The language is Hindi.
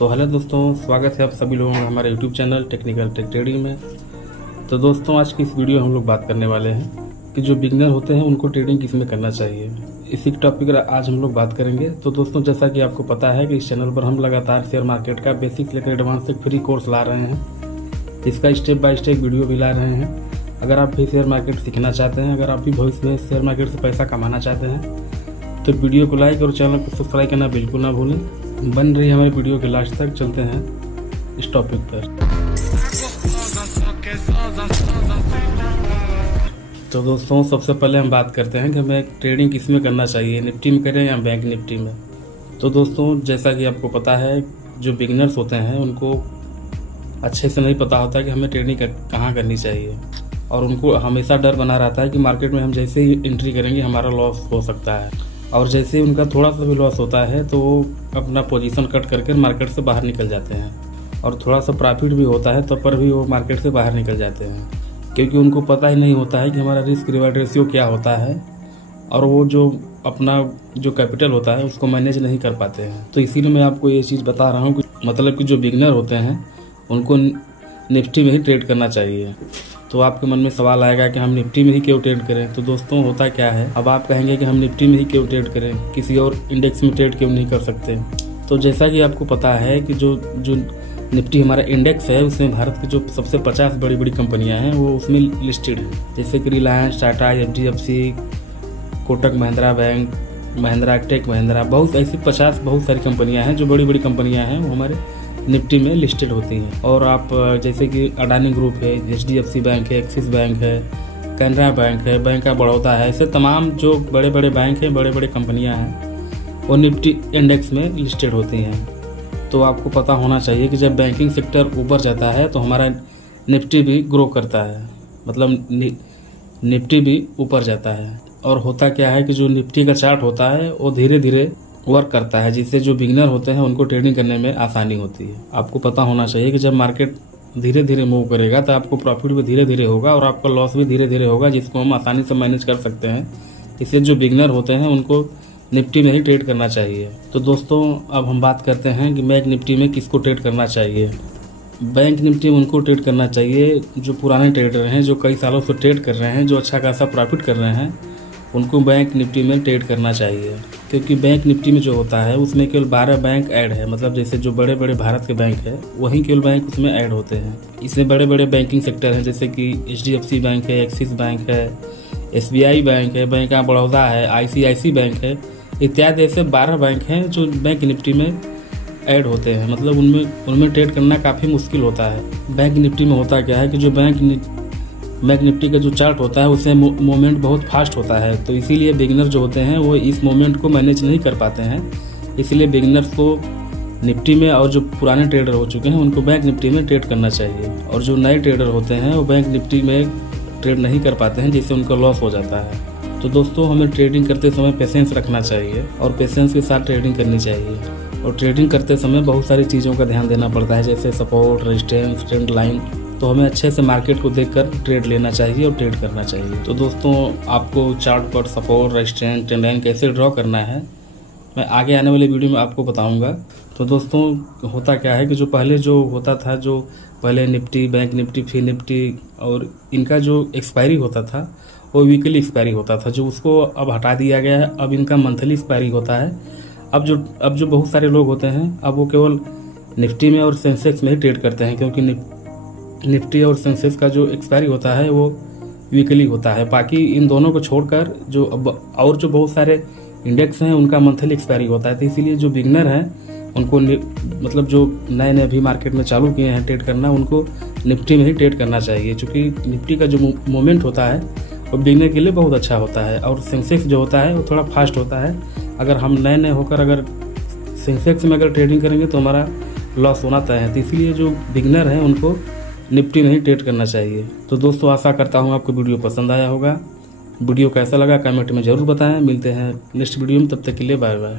तो हेलो दोस्तों, स्वागत है आप सभी लोगों का हमारे YouTube channel technical tech trading में। तो दोस्तों आज की इस वीडियो में हम लोग बात करने वाले हैं कि जो बिगनर होते हैं उनको ट्रेडिंग किस में करना चाहिए। इसी टॉपिक पर आज हम लोग बात करेंगे। तो दोस्तों जैसा कि आपको पता है कि इस चैनल पर हम लगातार शेयर मार्केट का बेसिक लेकर एडवांस तक फ्री कोर्स ला रहे हैं। इसका स्टेप बाय स्टेप वीडियो भी ला रहे हैं। अगर आप भी शेयर मार्केट सीखना चाहते हैं, अगर आप भी भविष्य में शेयर मार्केट से पैसा कमाना चाहते हैं तो वीडियो को लाइक और चैनल को सब्सक्राइब करना बिल्कुल ना भूलें। बन रही हमारे वीडियो के लास्ट तक। चलते हैं इस टॉपिक पर। तो दोस्तों सबसे पहले हम बात करते हैं कि हमें ट्रेडिंग किस में करना चाहिए, निफ्टी में करें या बैंक निफ्टी में। तो दोस्तों जैसा कि आपको पता है, जो बिगनर्स होते हैं उनको अच्छे से नहीं पता होता कि हमें ट्रेडिंग कहाँ करनी चाहिए, और उनको हमेशा डर बना रहता है कि मार्केट में हम जैसे ही एंट्री करेंगे हमारा लॉस हो सकता है। और जैसे ही उनका थोड़ा सा भी लॉस होता है तो वो अपना पोजीशन कट करके मार्केट से बाहर निकल जाते हैं, और थोड़ा सा प्रॉफिट भी होता है तब पर भी वो मार्केट से बाहर निकल जाते हैं, क्योंकि उनको पता ही नहीं होता है कि हमारा रिस्क रिवार्ड रेशियो क्या होता है, और वो जो अपना जो कैपिटल होता है उसको मैनेज नहीं कर पाते हैं। तो इसीलिए मैं आपको ये चीज़ बता रहा हूँ कि मतलब कि जो बिगनर होते हैं उनको निफ्टी में ही ट्रेड करना चाहिए। तो आपके मन में सवाल आएगा कि हम निफ्टी में ही क्यों ट्रेड करें। तो दोस्तों होता क्या है, अब आप कहेंगे कि हम निफ्टी में ही क्यों ट्रेड करें, किसी और इंडेक्स में ट्रेड क्यों नहीं कर सकते। तो जैसा कि आपको पता है कि जो निफ्टी हमारा इंडेक्स है उसमें भारत की जो सबसे 50 बड़ी बड़ी कंपनियां हैं वो उसमें लिस्टेड हैं, जैसे कि Reliance, Tata, HDFC, Kotak Mahindra Bank, Mahindra Tech Mahindra, बहुत ऐसी 50 बहुत सारी कंपनियां हैं जो बड़ी बड़ी कंपनियां हैं वो हमारे निफ्टी में लिस्टेड होती हैं। और आप जैसे कि अडानी ग्रुप है, HDFC बैंक है, एक्सिस बैंक है, कैनरा बैंक है, बैंक ऑफ बड़ौदा है, ऐसे तमाम जो बड़े बड़े बैंक हैं, बड़े बड़े कंपनियां हैं वो निफ्टी इंडेक्स में लिस्टेड होती हैं। तो आपको पता होना चाहिए कि जब बैंकिंग सेक्टर ऊपर जाता है तो हमारा निफ्टी भी ग्रो करता है, मतलब निफ्टी भी ऊपर जाता है। और होता क्या है कि जो निफ्टी का चार्ट होता है वो धीरे धीरे वर्क करता है, जिससे जो बिगनर होते हैं उनको ट्रेडिंग करने में आसानी होती है। आपको पता होना चाहिए कि जब मार्केट धीरे धीरे मूव करेगा तो आपको प्रॉफिट भी धीरे धीरे होगा और आपका लॉस भी धीरे धीरे होगा, जिसको हम आसानी से मैनेज कर सकते हैं। इसलिए जो बिगनर होते हैं उनको निफ्टी में ही ट्रेड करना चाहिए। तो दोस्तों अब हम बात करते हैं कि बैंक निफ्टी में किसको ट्रेड करना चाहिए। बैंक निफ्टी में उनको ट्रेड करना चाहिए जो पुराने ट्रेडर हैं, जो कई सालों से ट्रेड कर रहे हैं, जो अच्छा खासा प्रॉफिट कर रहे हैं, उनको बैंक निफ्टी में ट्रेड करना चाहिए। क्योंकि बैंक निफ्टी में जो होता है उसमें केवल 12 बैंक ऐड है, मतलब जैसे जो बड़े बड़े भारत के बैंक है वहीं केवल बैंक उसमें ऐड होते हैं। इसमें बड़े बड़े बैंकिंग सेक्टर हैं, जैसे कि HDFC बैंक है, एक्सिस बैंक है, SBI बैंक है, बैंक ऑफ बड़ौदा है, ICICI बैंक है, इत्यादि ऐसे 12 बैंक हैं जो बैंक निफ्टी में ऐड होते हैं। मतलब उनमें ट्रेड करना काफ़ी मुश्किल होता है। बैंक निफ्टी में होता क्या है कि जो बैंक निफ्टी का जो चार्ट होता है उसमें मूवमेंट बहुत फास्ट होता है, तो इसीलिए बिगिनर जो होते हैं वो इस मूवमेंट को मैनेज नहीं कर पाते हैं। इसलिए बिगिनर्स को निफ्टी में, और जो पुराने ट्रेडर हो चुके हैं उनको बैंक निफ्टी में ट्रेड करना चाहिए, और जो नए ट्रेडर होते हैं वो बैंक निफ्टी में ट्रेड नहीं कर पाते हैं, जिससे उनका लॉस हो जाता है। तो दोस्तों हमें ट्रेडिंग करते समय पेशेंस रखना चाहिए और पेशेंस के साथ ट्रेडिंग करनी चाहिए। और ट्रेडिंग करते समय बहुत सारी चीज़ों का ध्यान देना पड़ता है, जैसे सपोर्ट, रेजिस्टेंस, ट्रेंड लाइन। तो हमें अच्छे से मार्केट को देखकर ट्रेड लेना चाहिए और ट्रेड करना चाहिए। तो दोस्तों आपको चार्ट पर सपोर्ट, रेजिस्टेंस, ट्रेंड लाइन कैसे ड्रॉ करना है मैं आगे आने वाले वीडियो में आपको बताऊंगा। तो दोस्तों होता क्या है कि जो पहले जो होता था, जो पहले निफ्टी, बैंक निफ्टी, फिर निफ्टी, और इनका जो एक्सपायरी होता था वो वीकली एक्सपायरी होता था, जो उसको अब हटा दिया गया है। अब इनका मंथली एक्सपायरी होता है। अब जो बहुत सारे लोग होते हैं अब वो केवल निफ्टी में और सेंसेक्स में ही ट्रेड करते हैं, क्योंकि निफ्टी और सेंसेक्स का जो एक्सपायरी होता है वो वीकली होता है। बाकी इन दोनों को छोड़कर जो बहुत सारे इंडेक्स हैं उनका मंथली एक्सपायरी होता है। तो इसीलिए जो बिगनर हैं उनको मतलब जो नए नए अभी मार्केट में चालू किए हैं ट्रेड करना, उनको निफ्टी में ही ट्रेड करना चाहिए, क्योंकि निफ्टी का जो मूवमेंट होता है वो बिगनर के लिए बहुत अच्छा होता है, और सेंसेक्स जो होता है वो थोड़ा फास्ट होता है। अगर हम नए नए होकर अगर सेंसेक्स में अगर ट्रेडिंग करेंगे तो हमारा लॉस होना तय है। तो इसीलिए जो बिगनर हैं उनको निफ्टी में ही ट्रेड करना चाहिए। तो दोस्तों आशा करता हूँ आपको वीडियो पसंद आया होगा। वीडियो कैसा लगा कमेंट में ज़रूर बताएं। मिलते हैं नेक्स्ट वीडियो में, तब तक के लिए बाय बाय।